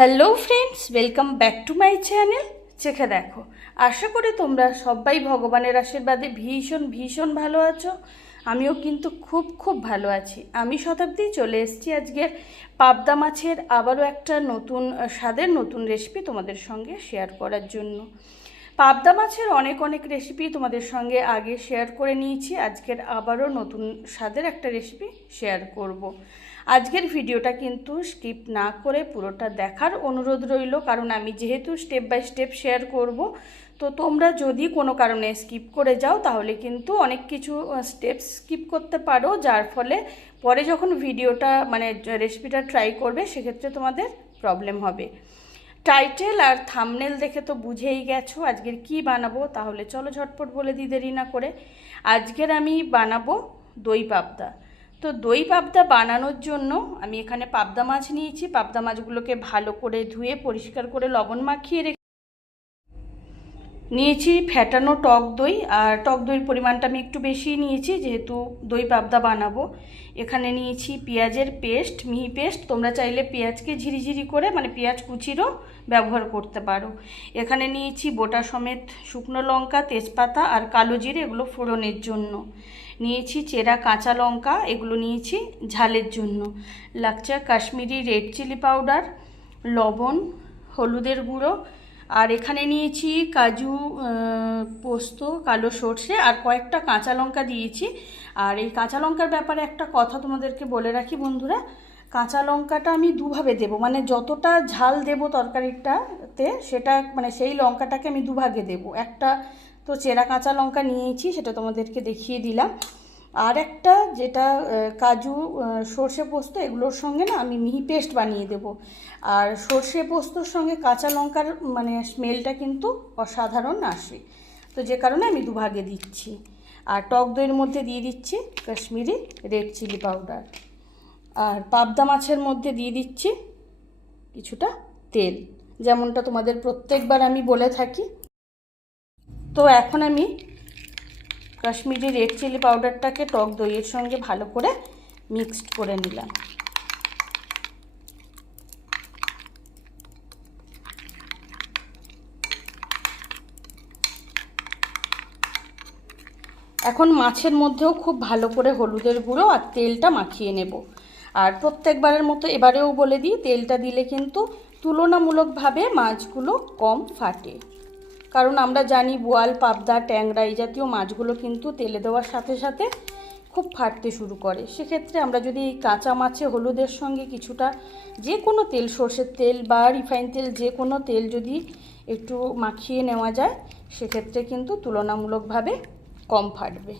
Hello friends, welcome back to my channel চেখে দেখো। আশা করি তোমরা সবাই ভগবানের আশীর্বাদে ভীষণ ভীষণ ভালো আছো। আমিও কিন্তু খুব ভালো আছি। আমি শতাব্দী চলে এসেছি আজকের পাবদা মাছের আবারও একটা নতুন স্বাদের নতুন রেসিপি তোমাদের সঙ্গে শেয়ার করার জন্য। পাবদা মাছের অনেক রেসিপি তোমাদের সঙ্গে আগে শেয়ার করে নিয়েছি। আজকের আবারও নতুন স্বাদের একটা রেসিপি শেয়ার করব। আজকের ভিডিওটা কিন্তু স্কিপ না করে পুরোটা দেখার অনুরোধ রইল, কারণ আমি যেহেতু স্টেপ বাই স্টেপ শেয়ার করব, তো তোমরা যদি কোনো কারণে স্কিপ করে যাও তাহলে কিন্তু অনেক কিছু স্টেপস স্কিপ করতে পারো, যার ফলে পরে যখন ভিডিওটা রেসিপিটা ট্রাই করবে সেক্ষেত্রে তোমাদের প্রবলেম হবে। টাইটেল আর থাম্বনেল দেখে তো বুঝেই গেছো আজকের কি বানাবো। তাহলে চলো ঝটপট বলে দিই দেরি না করে। আজকের আমি বানাবো দই পাবদা। তো দই পাবদা বানানোর জন্য আমি এখানে পাবদা মাছ নিয়েছি। পাবদা মাছগুলোকে ভালো করে ধুয়ে পরিষ্কার করে লবণ মাখিয়ে নিয়েছি ফ্যাটানো টক দই, আর টক দইয়ের পরিমাণটা আমি একটু বেশি নিয়েছি যেহেতু দই পাবদা বানাবো। এখানে নিয়েছি পেঁয়াজের পেস্ট, মিহি পেস্ট। তোমরা চাইলে পেঁয়াজকে ঝিরিঝিরি করে পেঁয়াজ কুচিরও ব্যবহার করতে পারো। এখানে নিয়েছি বোটা সমেত শুকনো লঙ্কা, তেজপাতা আর কালো জিরে, এগুলো ফোড়নের জন্য। নিয়েছি চেরা কাঁচা লঙ্কা, এগুলো নিয়েছি ঝালের জন্য। লাগছে কাশ্মীরি রেড চিলি পাউডার, লবণ, হলুদের গুঁড়ো, আর এখানে নিয়েছি কাজু, পোস্ত, কালো সর্ষে আর কয়েকটা কাঁচা লঙ্কা দিয়েছি। আর এই কাঁচা লঙ্কার ব্যাপারে একটা কথা তোমাদেরকে বলে রাখি বন্ধুরা, কাঁচা লঙ্কাটা আমি দুভাবে দেবো, যতটা ঝাল দেবো তরকারিটাতে সেটা সেই লঙ্কাটাকে আমি দুভাগে দেবো। একটা তো চেরা কাঁচা লঙ্কা নিয়েছি, সেটা তোমাদেরকে দেখিয়ে দিলাম। আর একটা যেটা কাজু, সর্ষে পোস্ত, এগুলোর সঙ্গে আমি মিহি পেস্ট বানিয়ে দেব। আর সর্ষে পোস্তর সঙ্গে কাঁচা লঙ্কার স্মেলটা কিন্তু অসাধারণ আসে, তো যে কারণে আমি দুভাগে দিচ্ছি। আর টক দইয়ের মধ্যে দিয়ে দিচ্ছি কাশ্মীরি রেড চিলি পাউডার। আর পাবদা মাছের মধ্যে দিয়ে দিচ্ছি কিছুটা তেল, যেমনটা তোমাদের প্রত্যেকবার আমি বলে থাকি। তো এখন আমি কাশ্মীরি রেড চিলি পাউডারটাকে টক দইয়ের সঙ্গে ভালো করে মিক্সড করে নিলাম। এখন মাছের মধ্যেও খুব ভালো করে হলুদের গুঁড়ো আর তেলটা মাখিয়ে নেব। আর প্রত্যেকবারের মতো এবারেও বলে দিই, তেলটা দিলে কিন্তু তুলনামূলকভাবে মাছগুলো কম ফাটে। কারণ আমরা জানি বোয়াল, পাবদা, ট্যাংরা এই জাতীয় মাছগুলো কিন্তু তেলে দেওয়ার সাথে সাথে খুব ফাটতে শুরু করে। সেক্ষেত্রে আমরা যদি এই কাঁচা মাছে হলুদের সঙ্গে কিছুটা যে কোনো তেল, সর্ষের তেল বা রিফাইন তেল, যে কোনো তেল যদি একটু মাখিয়ে নেওয়া যায় সেক্ষেত্রে কিন্তু তুলনামূলকভাবে কম ফাটবে।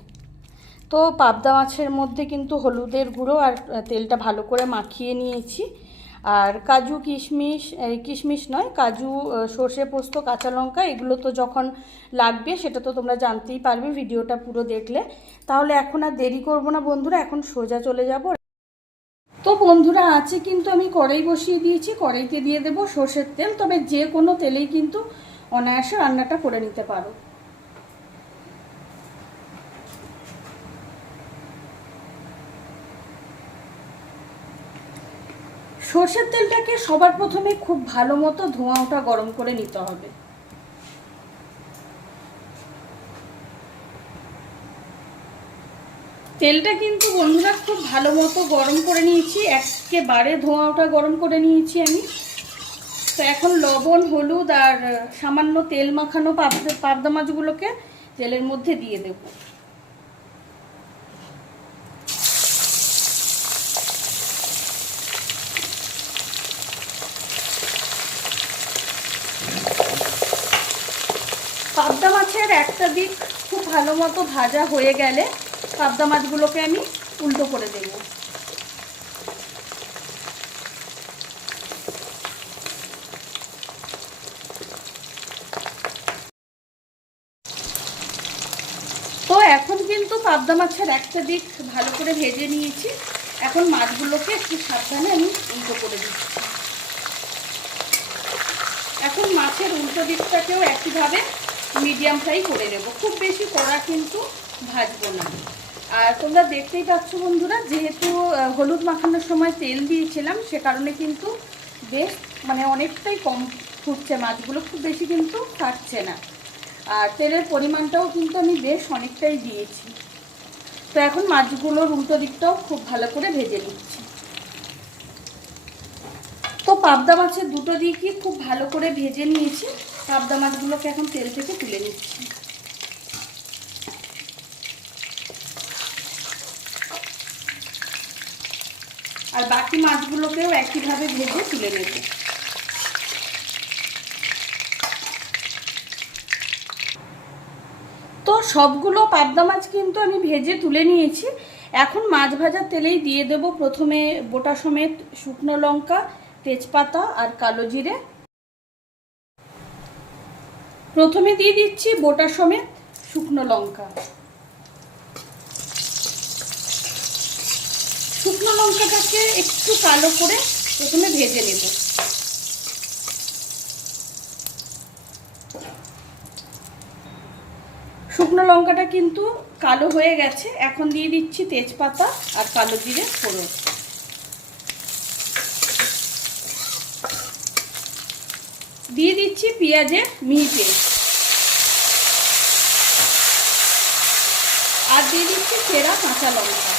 তো পাবদা মাছের মধ্যে কিন্তু হলুদের গুঁড়ো আর তেলটা ভালো করে মাখিয়ে নিয়েছি। আর কাজু, কিশমিশ নয়, কাজু, সর্ষে পোস্ত, কাঁচা লঙ্কা, এগুলো তো যখন লাগবে সেটা তো তোমরা জানতেই পারবে ভিডিওটা পুরো দেখলে। তাহলে এখন আর দেরি করব না বন্ধুরা, এখন সোজা চলে যাব। তো বন্ধুরা আছে কিন্তু আমি কড়াই বসিয়ে দিয়েছি, কড়াইতে দিয়ে দেবো সর্ষের তেল। তবে যে কোনো তেলেই কিন্তু অনায়াসে রান্নাটা করে নিতে পারো। সর্ষের তেলটাকে সবার প্রথমে খুব ভালো মতো ধোঁয়া ওঠা গরম করে নিতে হবে। তেলটা কিন্তু বন্ধুরা খুব ভালো মতো গরম করে নিয়েছি, একেবারে ধোঁয়া ওঠা গরম করে নিয়েছি আমি। তো এখন লবণ, হলুদ আর সামান্য তেল মাখানো পাবদা মাছগুলোকে তেলের মধ্যে দিয়ে দেব। পাবদা মাছের একটা দিক খুব ভালো মতো ভাজা হয়ে গেলে পাবদা মাছগুলোকে আমি উল্টো করে দেব। তো এখন কিন্তু পাবদা মাছের একটা দিক ভালো করে ভেজে নিয়েছি। এখন মাছগুলোকে একটু সাবধানে আমি উল্টো করে দিচ্ছি। এখন মাছের উল্টো দিকটাকেও একইভাবে মিডিয়াম ফ্রাই করে নেব, খুব বেশি কড়া কিন্তু ভাজবো না। আর তোমরা দেখতেই পাচ্ছ বন্ধুরা, যেহেতু হলুদ মাখানোর সময় তেল দিয়েছিলাম সে কারণে কিন্তু বেশ মানে অনেকটাই কম ফুটছে মাছগুলো, খুব বেশি কিন্তু থাকছে না। আর তেলের পরিমাণটাও কিন্তু আমি বেশ অনেকটাই দিয়েছি। তো এখন মাছগুলোর উল্টো দিকটাও খুব ভালো করে ভেজে নিচ্ছি। তো পাবদা মাছের দুটো দিকই খুব ভালো করে ভেজে নিয়েছি। পাবদা মাছগুলোকে এখন তেল থেকে তুলে নিচ্ছি। আর বাকি মাছগুলোকেও একইভাবে ভেজে তুলে নেব। তো সবগুলো পাবদা মাছ কিন্তু আমি ভেজে তুলে নিয়েছি। এখন মাছ ভাজার তেলেই দিয়ে দেব প্রথমে বোটা সমেত শুকনো লঙ্কা, তেজপাতা আর কালো জিরে। প্রথমে দিয়ে দিচ্ছি বোটা সমেত শুকনো লঙ্কা। শুকনো লঙ্কাটাকে একটু কালো করে প্রথমে ভেজে নেব। শুকনো লঙ্কাটা কিন্তু কালো হয়ে গেছে। এখন দিয়ে দিচ্ছি তেজপাতা আর কালো জিরে ফোড়ন। দিয়ে দিচ্ছি পেঁয়াজের মিহি পেস্ট, আর দিয়ে দিচ্ছি চেরা কাঁচা লঙ্কা।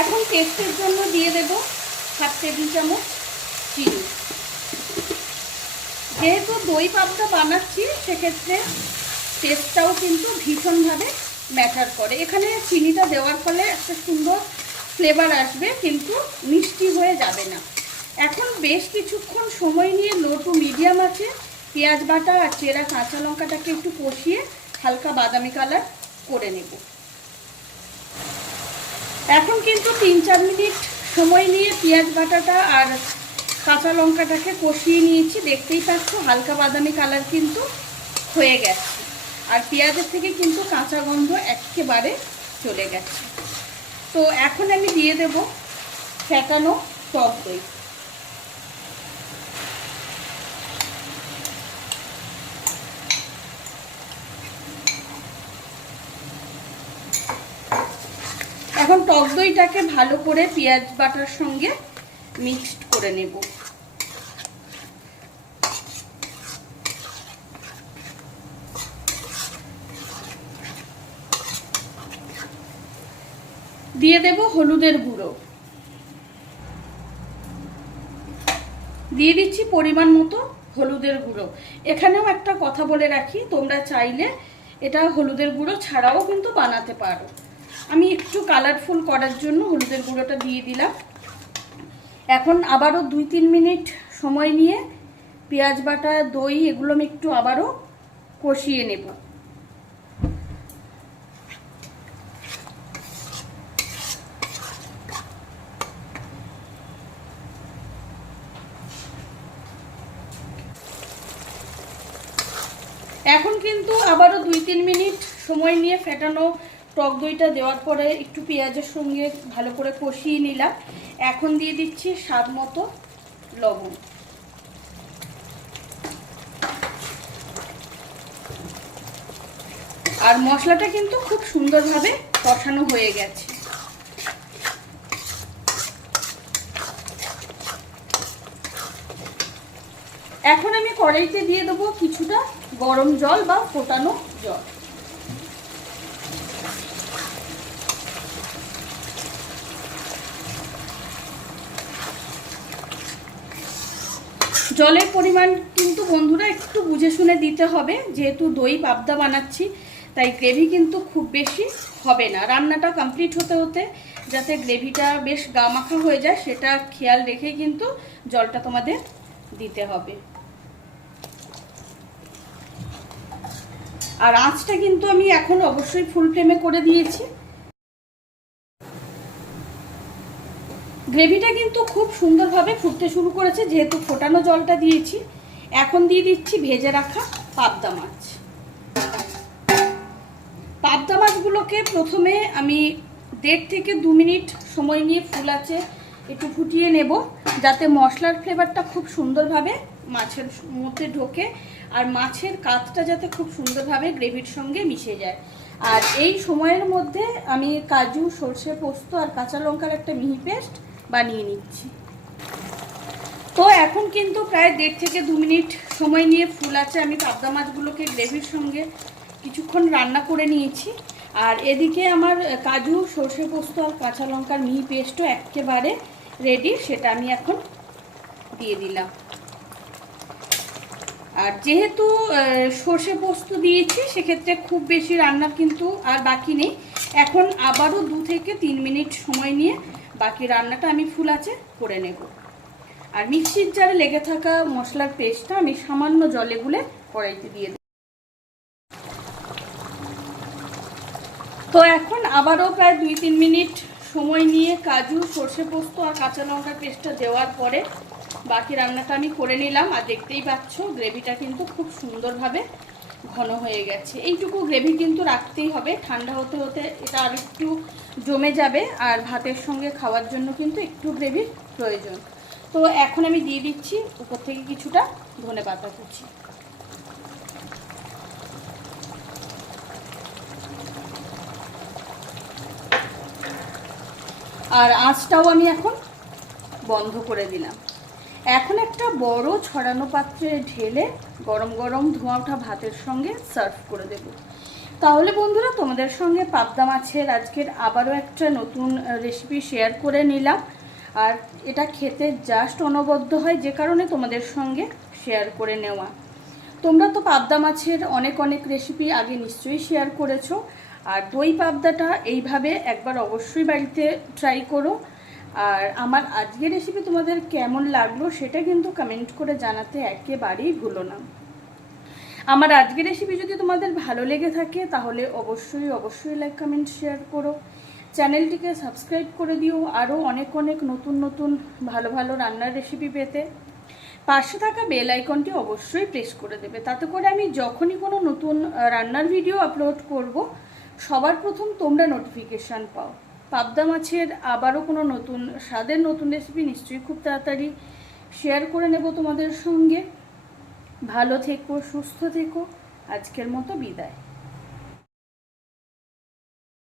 এখন টেস্টের জন্য দিয়ে দেব 7 টেবিল চামচ চিনি। যেহেতু দই পাবদা বানাচ্ছি সেক্ষেত্রে টেস্টটাও কিন্তু ভীষণভাবে ম্যাটার করে। এখানে চিনিটা দেওয়ার ফলে একটা সুন্দর ফ্লেভার আসবে, কিন্তু মিষ্টি হয়ে যাবে না। এখন বেশ কিছুক্ষণ সময় নিয়ে লো টু মিডিয়াম আছে পেঁয়াজ বাটা আর চেরা কাঁচা লঙ্কাটাকে একটু কষিয়ে হালকা বাদামি কালার করে নেব। এখন কিন্তু 3-4 মিনিট সময় নিয়ে পেঁয়াজ বাটাটা আর কাঁচা লঙ্কাটাকে কষিয়ে নিয়েছি। দেখতেই পাচ্ছ হালকা বাদামি কালার কিন্তু হয়ে গেছে, আর পেঁয়াজের থেকে কিন্তু কাঁচা গন্ধ একেবারে চলে গেছে। তো এখন আমি দিয়ে দেব ফেটানো টক দই। এখন টক দইটাকে ভালো করে পেঁয়াজ বাটার সঙ্গে মিক্সড করে নেব। দিয়ে দেব হলুদের গুঁড়ো, দিয়ে দিচ্ছি পরিমাণ মতো হলুদের গুঁড়ো। এখানেও একটা কথা বলে রাখি, তোমরা চাইলে এটা হলুদের গুঁড়ো ছাড়াও কিন্তু বানাতে পারো। আমি একটু কালারফুল করার জন্য হলুদের গুঁড়োটা দিয়ে দিলাম। এখন আবারও 2-3 মিনিট সময় নিয়ে পেঁয়াজ বাটা, দই এগুলো আমি একটু আবারও কষিয়ে নেব। এখন কিন্তু আবারও 2-3 মিনিট সময় নিয়ে ফেটানো টক দইটা দেওয়ার পরে একটু পেঁয়াজের সঙ্গে ভালো করে কষিয়ে নিলাম। এখন দিয়ে দিচ্ছি স্বাদ মতো লবণ। আর মশলাটা কিন্তু খুব সুন্দরভাবে কষানো হয়ে গেছে। এখন আমি কড়াইতে দিয়ে দেবো কিছুটা গরম জল বা ফোটানো জল। জলের পরিমাণ কিন্তু বন্ধুরা একটু বুঝে শুনে দিতে হবে, যেহেতু দই পাবদা বানাচ্ছি তাই গ্রেভি কিন্তু খুব বেশি হবে না। রান্নাটা কমপ্লিট হতে হতে যাতে গ্রেভিটা বেশ গামাখা হয়ে যায় সেটা খেয়াল রেখেই কিন্তু জলটা তোমাদের দিতে হবে। আর আঁচটা কিন্তু আমি এখন অবশ্যই ফুল ফ্লেমে করে দিয়েছি। গ্রেভিটা কিন্তু খুব সুন্দরভাবে ফুটতে শুরু করেছে যেহেতু ফোটানো জলটা দিয়েছি। এখন দিয়ে দিচ্ছি ভেজে রাখা পাবদা মাছ। পাবদা মাছগুলোকে প্রথমে আমি 1.5 থেকে 2 মিনিট সময় নিয়ে ফুল আঁচে একটু ফুটিয়ে নেব, যাতে মশলার ফ্লেভারটা খুব সুন্দরভাবে মাছের মধ্যে ঢোকে আর মাছের কাতটা যাতে খুব সুন্দরভাবে গ্রেভির সঙ্গে মিশে যায়। আর এই সময়ের মধ্যে আমি কাজু, সর্ষে পোস্ত আর কাঁচা লঙ্কার একটা মিহি পেস্ট বানিয়ে নিচ্ছি। তো এখন কিন্তু প্রায় 1.5 থেকে 2 মিনিট সময় নিয়ে ফুল আছে আমি পাবদা মাছগুলোকে গ্রেভির সঙ্গে কিছুক্ষণ রান্না করে নিয়েছি। আর এদিকে আমার কাজু, সর্ষে পোস্ত আর কাঁচা লঙ্কার মিহি পেস্টও একেবারে রেডি, সেটা আমি এখন দিয়ে দিলাম। আর যেহেতু সর্ষে পোস্ত দিয়েছি সেক্ষেত্রে খুব বেশি রান্না কিন্তু আর বাকি নেই। এখন আবারও 2 থেকে 3 মিনিট সময় নিয়ে বাকি রান্নাটা আমি ফুল আছে করে নেব। আর মিক্সির জারে লেগে থাকা মশলার পেস্টটা আমি সামান্য জলে গুলে কড়াইতে দিয়ে দেব। তো এখন আবারও প্রায় 2-3 মিনিট সময় নিয়ে কাজু, সর্ষে পোস্ত আর কাঁচা লঙ্কার পেস্টটা দেওয়ার পরে বাকি রান্নাটা আমি করে নিলাম। আর দেখতেই পাচ্ছ গ্রেভিটা কিন্তু খুব সুন্দরভাবে ঘন হয়ে গেছে। এইটুকু গ্রেভি কিন্তু রাখতেই হবে, ঠান্ডা হতে হতে এটা আর একটু জমে যাবে আর ভাতের সঙ্গে খাওয়ার জন্য কিন্তু একটু গ্রেভির প্রয়োজন। তো এখন আমি দিয়ে দিচ্ছি উপর থেকে কিছুটা ধনেপাতা কুচি। আর আঁচটাও আমি এখন বন্ধ করে দিলাম। এখন একটা বড় ছড়ানো পাত্রে ঢেলে গরম গরম ধোঁয়া ওঠা ভাতের সঙ্গে সার্ভ করে দেব। তাহলে বন্ধুরা তোমাদের সঙ্গে পাবদা মাছের আজকের আবারও একটা নতুন রেসিপি শেয়ার করে নিলাম। আর এটা খেতে জাস্ট অনবদ্য হয়, যে কারণে তোমাদের সঙ্গে শেয়ার করে নেওয়া। তোমরা তো পাবদা মাছের অনেক অনেক রেসিপি আগে নিশ্চয়ই শেয়ার করেছো। আর দই পাবদাটা এইভাবে একবার অবশ্যই বাড়িতে ট্রাই করো। আর আমার আজকের রেসিপি তোমাদের কেমন লাগলো সেটা কিন্তু কমেন্ট করে জানাতে একেবারেই ভুলো না। আমার আজকের রেসিপি যদি তোমাদের ভালো লেগে থাকে তাহলে অবশ্যই লাইক, কমেন্ট, শেয়ার করো। চ্যানেলটিকে সাবস্ক্রাইব করে দিও আরও অনেক অনেক নতুন ভালো ভালো রান্নার রেসিপি পেতে। পাশে থাকা বেল আইকনটি অবশ্যই প্রেস করে দেবে, তাতে করে আমি যখনই কোনো নতুন রান্নার ভিডিও আপলোড করব সবার প্রথম তোমরা নোটিফিকেশান পাও। পাবদা মাছের আবারও কোনো নতুন স্বাদের নতুন রেসিপি নিশ্চয়ই খুব তাড়াতাড়ি শেয়ার করে নেব তোমাদের সঙ্গে। ভালো থেকো, সুস্থ থেকো, আজকের মতো বিদায়।